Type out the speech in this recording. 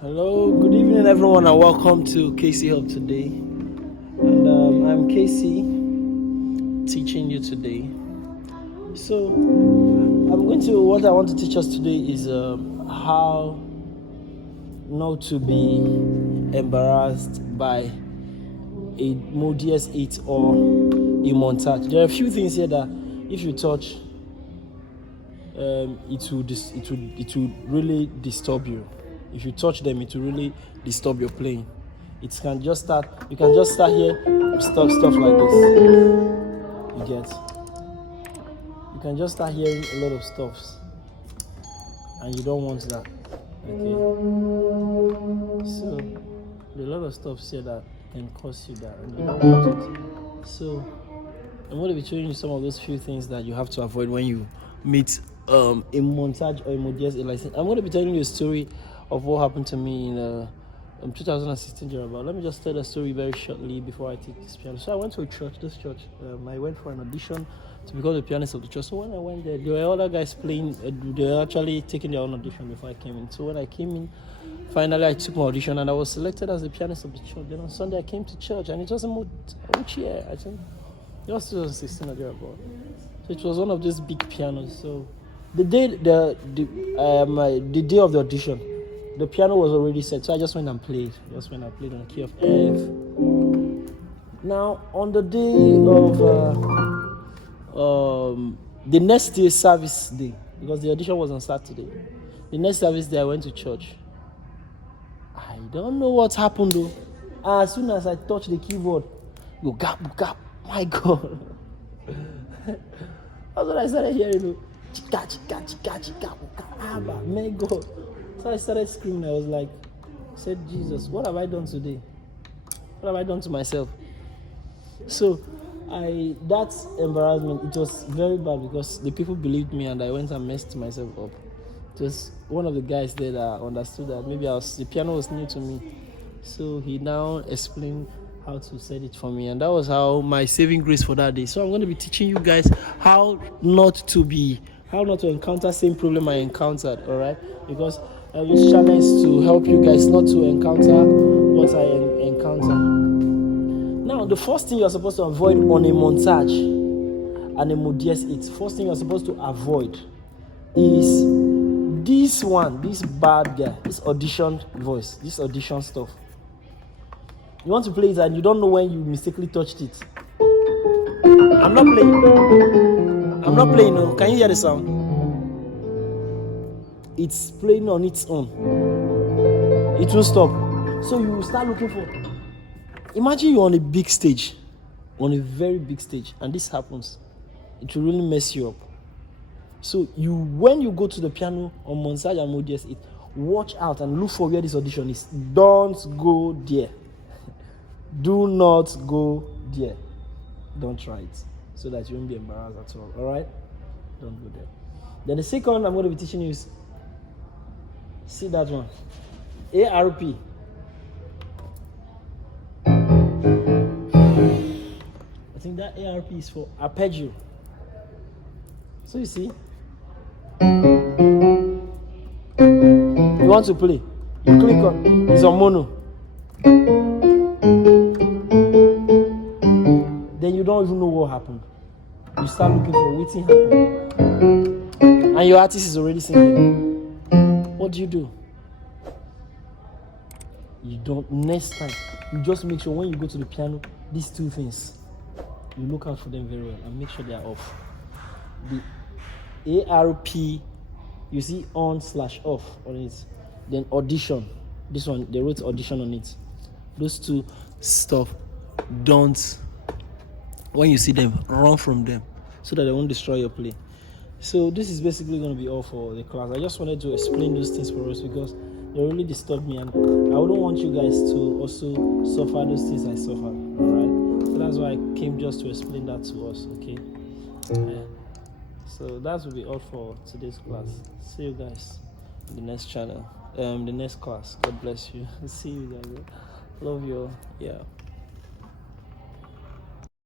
Hello, good evening, everyone, and welcome to KC Hub today. And I'm KC teaching you today. So, what I want to teach us today is how not to be embarrassed by a Modx8 or a montage. There are a few things here that if you touch, it will really disturb you. If you touch them, it will really disturb your playing. You can just start here, stuff like this. You get. You can just start hearing a lot of stuffs, and you don't want that. Okay. So there are a lot of stuff here that can cause you that, and you don't want it. So I'm going to be showing you some of those few things that you have to avoid when you meet a montage or a Modx8 license. I'm going to be telling you a story of what happened to me in 2016 thereabout. Let me just tell the story very shortly before I take this piano. So I went to this church. I went for an audition to become the pianist of the church. So when I went there were other guys playing. They were actually taking their own audition before I came in. So when I came in, finally I took my audition and I was selected as the pianist of the church. Then on Sunday I came to church and it was which year? I think it was 2016 or thereabout. So it was one of these big pianos. So the day the day of the audition, the piano was already set, so I just went and played. On the key of F. Now, on the day of the next day service day, because the audition was on Saturday, the next service day I went to church. I don't know what happened though. As soon as I touched the keyboard, go gap, my God. That's what I started hearing. Chika, my God. So I started screaming. I was like, said, Jesus, what have I done today? What have I done to myself? So that embarrassment, it was very bad because the people believed me and I went and messed myself up. It was one of the guys there that understood that maybe the piano was new to me. So he now explained how to set it for me, and that was how my saving grace for that day. So I'm going to be teaching you guys how not to encounter same problem I encountered. All right, because this channel is to help you guys not to encounter what I encounter. Now, the first thing you're supposed to avoid on a montage and a Modx8, first thing you're supposed to avoid is this bad guy, this audition voice, this audition stuff. You want to play it and you don't know when you mistakenly touched it. I'm not playing. No. Can you hear the sound? It's playing on its own. It will stop. So you will start looking for. Imagine you're on a big stage, on a very big stage, and this happens. It will really mess you up. So when you go to the piano on Montage and Modx8, watch out and look for where this audition is. Don't go there. Do not go there. Don't try it, so that you won't be embarrassed at all. All right? Don't go there. Then the second I'm going to be teaching you is, see that one, ARP. I think that ARP is for arpeggio. So you see, you want to play, you click on, it's on mono. Then you don't even know what happened. You start looking for what happened, and your artist is already singing. What do? You don't. Next time, you just make sure when you go to the piano, these two things, you look out for them very well and make sure they are off. The ARP, you see on/off on it. Then audition. This one, they wrote audition on it. Those two stuff, don't. When you see them, run from them so that they won't destroy your play. So this is basically going to be all for the class. I just wanted to explain those things for us because they really disturbed me, and I wouldn't want you guys to also suffer those things I suffered. All right, so that's why I came just to explain that to us. Okay. So that will be all for today's class. See you guys in the next channel, the next class. God bless you. See you guys. Love you all. Yeah.